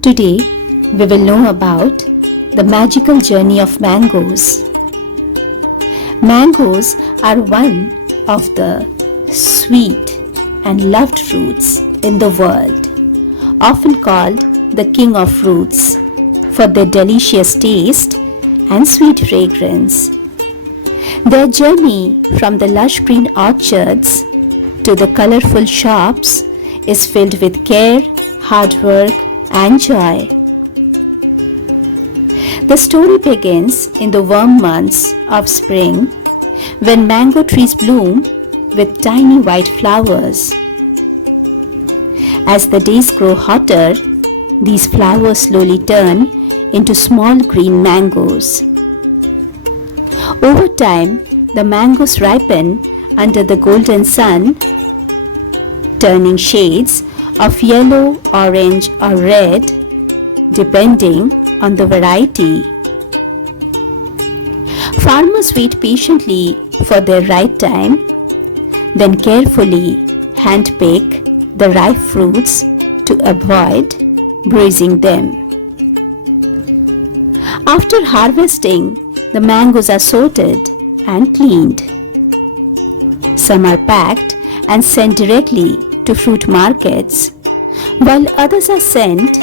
Today, we will know about the magical journey of mangoes. Mangoes are one of the sweet and loved fruits in the world, often called the king of fruits for their delicious taste and sweet fragrance. Their journey from the lush green orchards to the colorful shops is filled with care, hard work, and joy. The story begins in the warm months of spring when mango trees bloom with tiny white flowers. As the days grow hotter, these flowers slowly turn into small green mangoes. Over time, the mangoes ripen under the golden sun, turning shades of yellow, orange, or red, depending on the variety. Farmers wait patiently for their right time, then carefully handpick the ripe fruits to avoid bruising them. After harvesting, the mangoes are sorted and cleaned. Some are packed and sent directly to fruit markets, while others are sent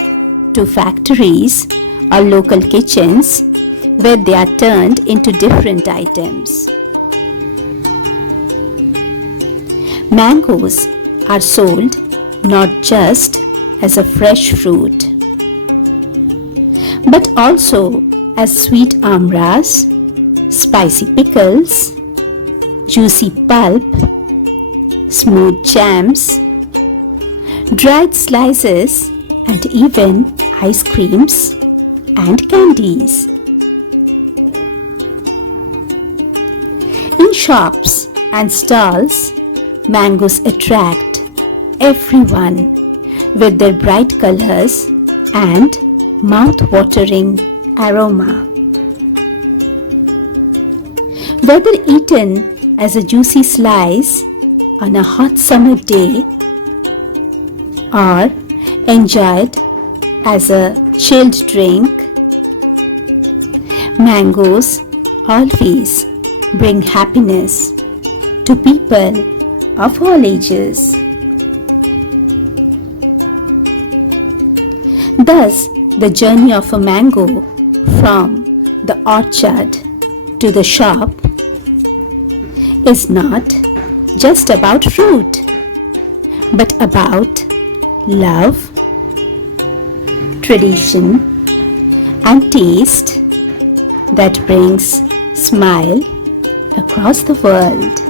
to factories or local kitchens where they are turned into different items. Mangoes are sold not just as a fresh fruit, but also as sweet amras, spicy pickles, juicy pulp, smooth jams, dried slices, and even ice creams and candies. In shops and stalls, mangoes attract everyone with their bright colors and mouth-watering aroma. Whether eaten as a juicy slice on a hot summer day or enjoyed as a chilled drink, mangoes always bring happiness to people of all ages. Thus, the journey of a mango from the orchard to the shop is not just about fruit, but about love, tradition, and taste that brings smile across the world.